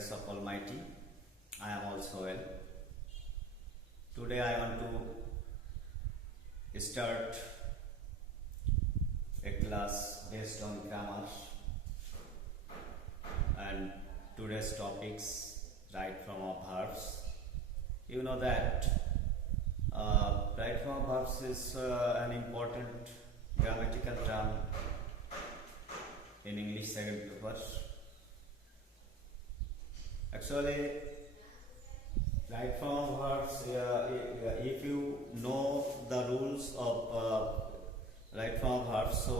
grace of Almighty, I am also well. Today I want to start a class based on grammar, and today's topics right from our verbs. You know that right from verbs is an important grammatical term in English second paper. Actually, right from verbs, if you know the rules of right from verbs, so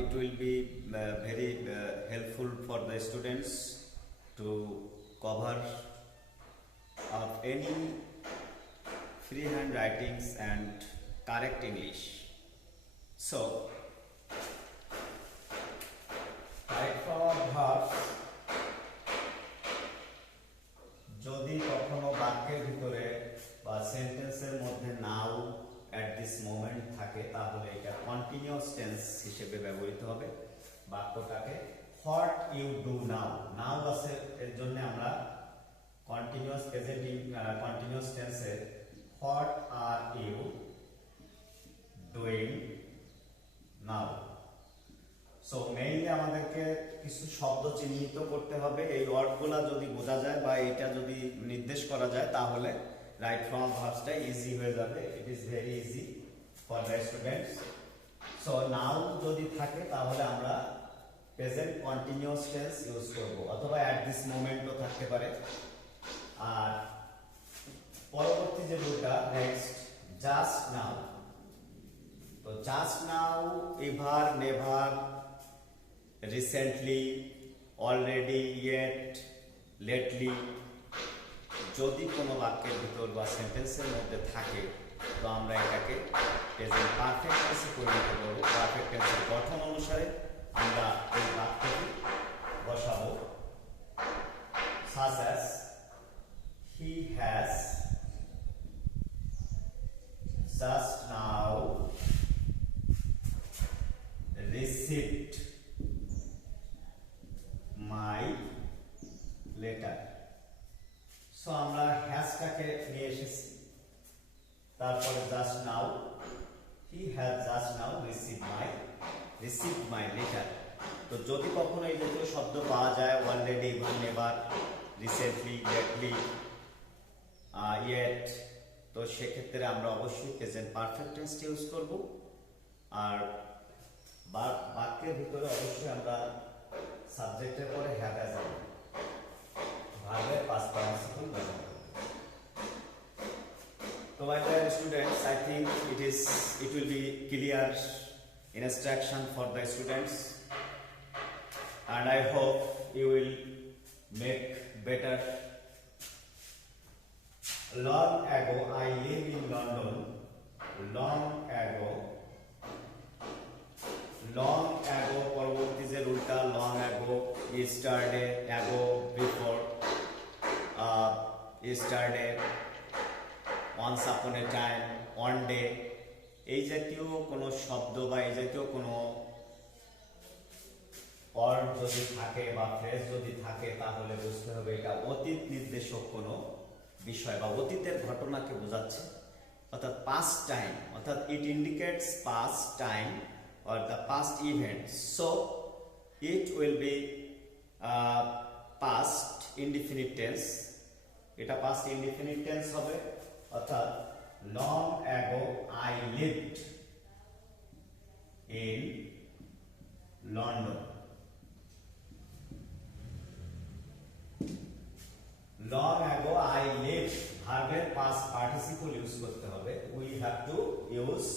it will be very helpful for the students to cover of any freehand writings and correct English. So, right from verbs যদি কখনো বাক্যের ভিতরে বা সেন্টেন্সের মধ্যে now at this moment থাকে তাহলে এটা কন্টিনিউয়াস টেন্স হিসেবে ব্যবহৃত হবে। বাক্যটাকে what you do now, now আছে এর জন্য আমরা কন্টিনিউয়াস প্রেজেন্ট কন্টিনিউয়াস টেন্সে what are you doing now. So mainly আমাদেরকে কিছু শব্দ চিহ্নিত করতে হবে। এই ওয়ার্ডগুলো যদি বোঝা যায় বা এটা যদি নির্দেশ করা যায় তাহলে রাইট ফ্রম ভার্বসটা ইজি হয়ে যাবে। It is very easy for the students. So now যদি থাকে তাহলে আমরা প্রেজেন্ট কন্টিনিউয়াস টেন্স ইউজ করব, অথবা অ্যাট দিস মোমেন্টও থাকতে পারে। আর পরবর্তী যে দুটো নেক্সট জাস্ট নাও, তো just now, ever, never, recently, already, yet, lately যদি কোনো বাক্যের ভিতর বা সেন্টেন্সের মধ্যে থাকে তো আমরা এটাকে প্রেজেন্ট পারফেক্ট টেন্সে পরিণত করব। পারফেক্ট টেন্সের গঠন অনুসারে আমরা এই বাক্যটি বসাবো। such as he has just now received my letter. So আমরা হ্যাজটাকে নিয়ে এসেছি, তারপরে just now, he has just now received মাই লেটার। তো যদি কখনো এই জাতীয় শব্দ পাওয়া যায় already, even, never, recently, lately, yet, তো সেক্ষেত্রে আমরা অবশ্যই প্রেজেন্ট পারফেক্ট টেন্সটি ইউজ করব। আর বাক্যের ভিতরে অবশ্যই আমরা সাবজেক্টের পরে হ্যাভ অ্যাজ ভার্বের পাস্ট পার্টিসিপল ব্যবহার করব। তো my dear students, I think it will be clear instruction for the students, and I hope you will make better. Long ago I lived in London. Long ago পরবর্তী যে রুলটা long ago, yesterday, ago, before, yesterday, once upon a time, one day, এই জাতীয় কোনো শব্দ বা এই জাতীয় কোনো ওয়ার্ড যদি থাকে বা ফ্রেজ যদি থাকে তাহলে বুঝতে হবে এটা অতীত নির্দেশক কোনো বিষয় বা অতীতের ঘটনাকে বোঝাচ্ছে, অর্থাৎ পাস্ট টাইম, অর্থাৎ ইট indicates past time or the past event. So it will be past indefinite tense. এটা past indefinite tense হবে, অর্থাৎ long ago I lived in London. Long ago I lived, ভার্বের past participle ইউজ করতে হবে। We have to use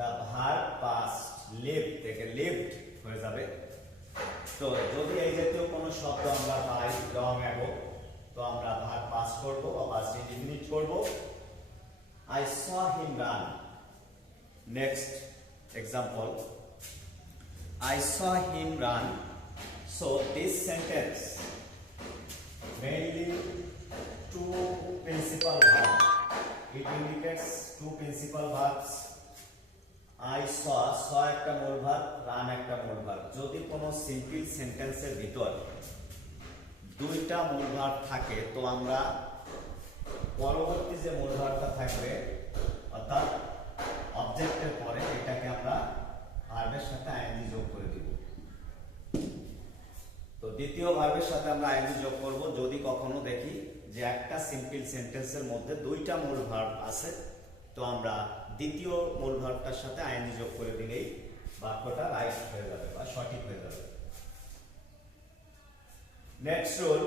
the verb past, live থেকে lived হয়ে যাবে। তো যদি এই জাতীয় কোনো শব্দ আমরা পাই long ago, তো আমরা verb past করব বা past indefinite করব। I saw him run. Next example, I saw him run. So this sentence mainly two principal verbs. It indicates two principal verbs. I saw একটা মূল ভার্ব, রান একটা মূল ভার্ব। যদি কোনো সিম্পল সেন্টেন্সের ভিতর দুইটা মূল ভার্ব থাকে, তো আমরা পরবর্তী যে মূল ভার্বটা থাকবে অর্থাৎ অবজেক্টের পরে এটাকে আমরা ভার্বের সাথে আইএনজি যোগ করে দিব। তো দ্বিতীয় ভার্বের সাথে আমরা আইএনজি যোগ করব যদি কখনো দেখি যে একটা সিম্পল সেন্টেন্সের মধ্যে দুইটা মূল ভার্ব আছে, তো আমরা দ্বিতীয় মূল ভার্বটার সাথে আইএনজি যোগ করে দিলেই বাক্যটা রাইট হয়ে যাবে বা সঠিক হয়ে যাবে। Next rule,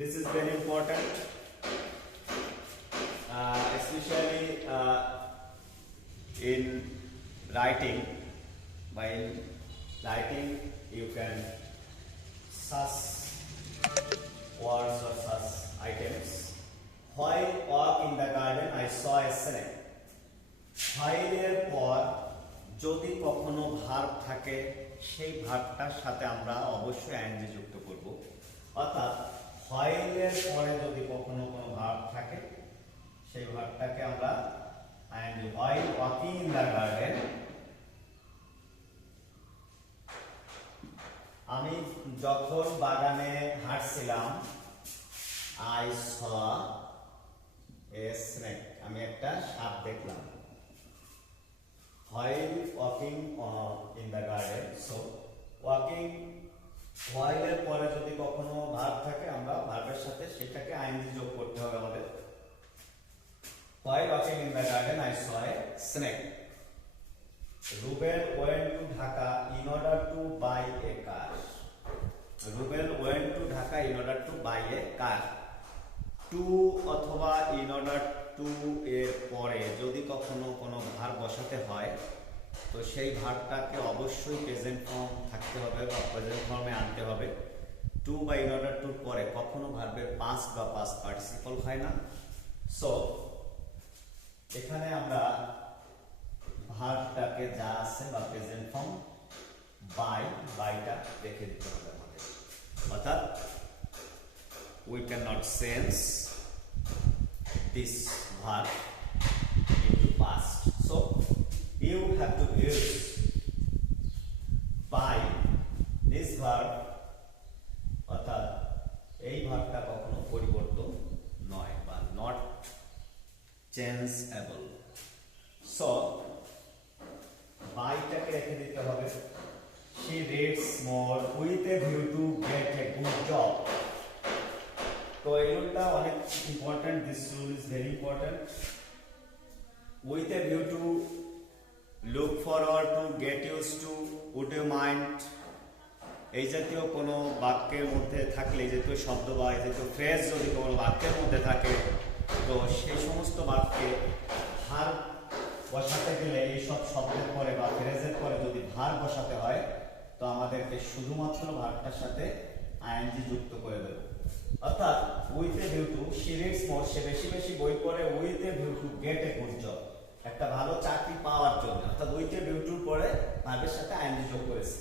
this is very important, especially in writing. While writing you can search words or search items. While walk in the garden I saw a snake. while এর পর যদি কখনো ভার্ব থাকে সেই ভার্বটার সাথে আমরা অবশ্যই আইএনজি যুক্ত করব। অর্থাৎ while এর পরে যদি কখনো কোনো ভার্ব থাকে সেই ভার্বটাকে আমরা ING. while walking in the garden, আমি যখন বাগানে হাঁটছিলাম, I saw a snake, আমি একটা সাপ দেখলাম। while walking in the garden, so walking while এর পরে যদি কখনো ভার্ব থাকে আমরা ভার্বের সাথে সেটাকে আইএনজি যোগ করতে হবে আমাদের। while walking in the garden I saw a snake. Ruben went to Dhaka in order to buy a car. Ruben went to Dhaka in order to buy a car. To অথবা in order to এর পরে যদি কখনো কোনো ভার্ব বসাতে হয় তো সেই ভার্বটাকে অবশ্যই প্রেজেন্ট ফর্ম থাকতে হবে বা প্রেজেন্ট ফর্মে আনতে হবে। টু বা in order to পরে কখনো ভার্বের পাস্ট বা পাস্ট পার্টিসিপল হয় না। সো এখানে আমরা ভার্বটাকে যা আছে বা প্রেজেন্ট ফর্ম বাইটা রেখে দিতে হবে আমাদের। অর্থাৎ we cannot change this verb into past, so you have to use by this verb, অর্থাৎ এই ভার্বটা কখনো পরিবর্তন নয় বা not changeable, so বাইটাকে রেখে দিতে হবে। she reads more with a view to get a good job. তো এই রুলটা অনেক important, this rule is very important. With a view to, look forward to, get used to, would you mind, এই জাতীয় কোনো বাক্যের মধ্যে থাকলে, এই জাতীয় শব্দ বা এই জাতীয় ফ্রেজ যদি কোনো বাক্যের মধ্যে থাকে তো সেই সমস্ত বাক্যে ভার্ব বসাতে গেলে এইসব শব্দের পরে বা ফ্রেজের পরে যদি ভার্ব বসাতে হয় তো আমাদেরকে শুধুমাত্র ভার্বটার সাথে আইএনজি যুক্ত করে দেবে। অর্থাৎ with a view two, she reads more, সে বেশি বেশি বই পড়ে with a view to get a good job, একটা ভালো চাকরি পাওয়ার জন্য। অর্থাৎ উইথ এ ভিউ টুর পরে ভার্বের সাথে আইএনজি যোগ করেছে।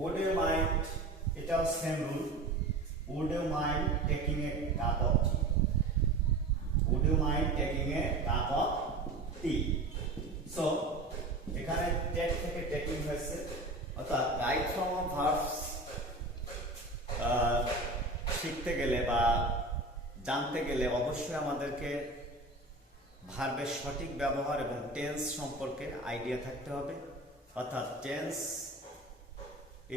would you mind, এটাও same rule, would you mind taking a cup of tea, would you mind taking a cup of tea, so এখানে টেক থেকে টেকিং হয়েছে। অর্থাৎ রাইট ফর্ম অফ ভার্বস শিখতে গেলে বা জানতে গেলে অবশ্যই আমাদেরকে ভার্বের সঠিক ব্যবহার এবং টেন্স সম্পর্কে আইডিয়া থাকতে হবে। অর্থাৎ tense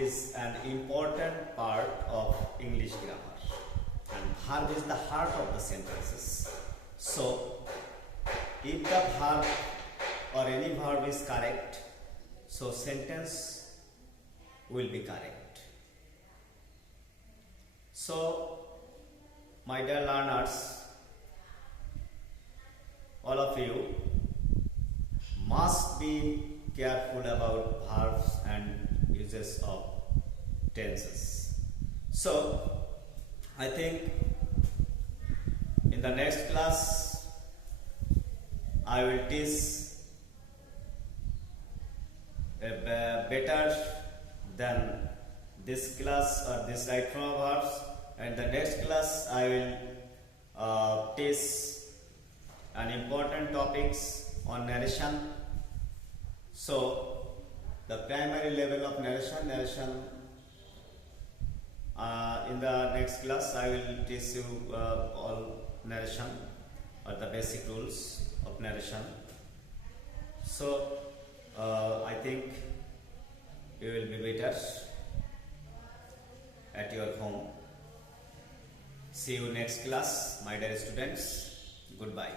is an important part of English grammar and verb is the heart of the sentences. So if the verb or any verb is correct, so sentence will be correct. So my dear learners, all of you must be careful about verbs and uses of tenses. So I think in the next class I will teach better than this class or this right from verbs, and the next class I will teach an important topics on narration. So the primary level of narration In the next class I will teach you all narration or the basic rules of narration. So I think you will be better at your home. See you next class, my dear students. Goodbye.